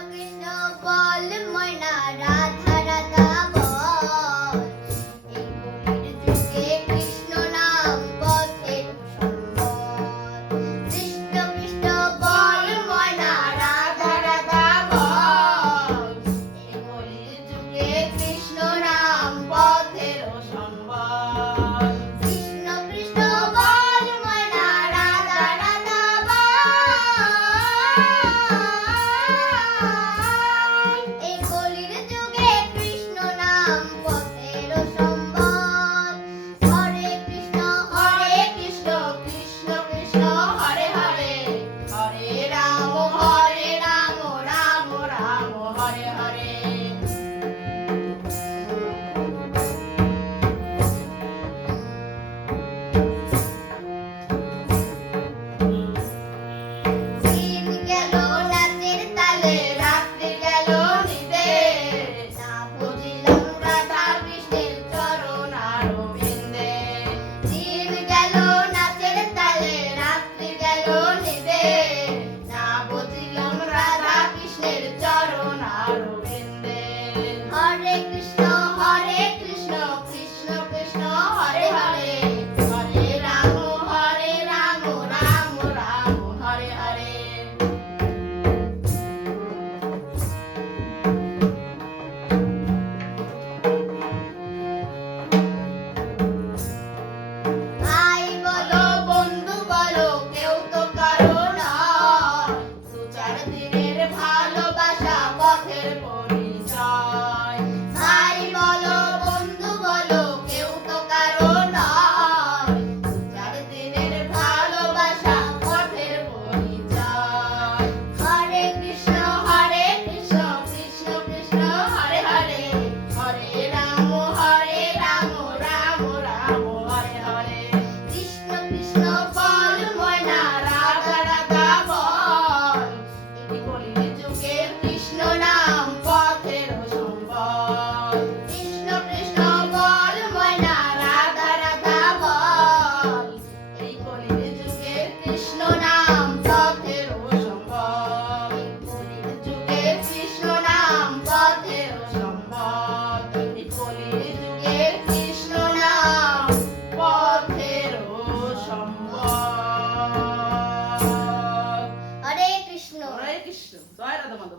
talking about. Hare tempo. yapmıştım. Zuhair Adamalı.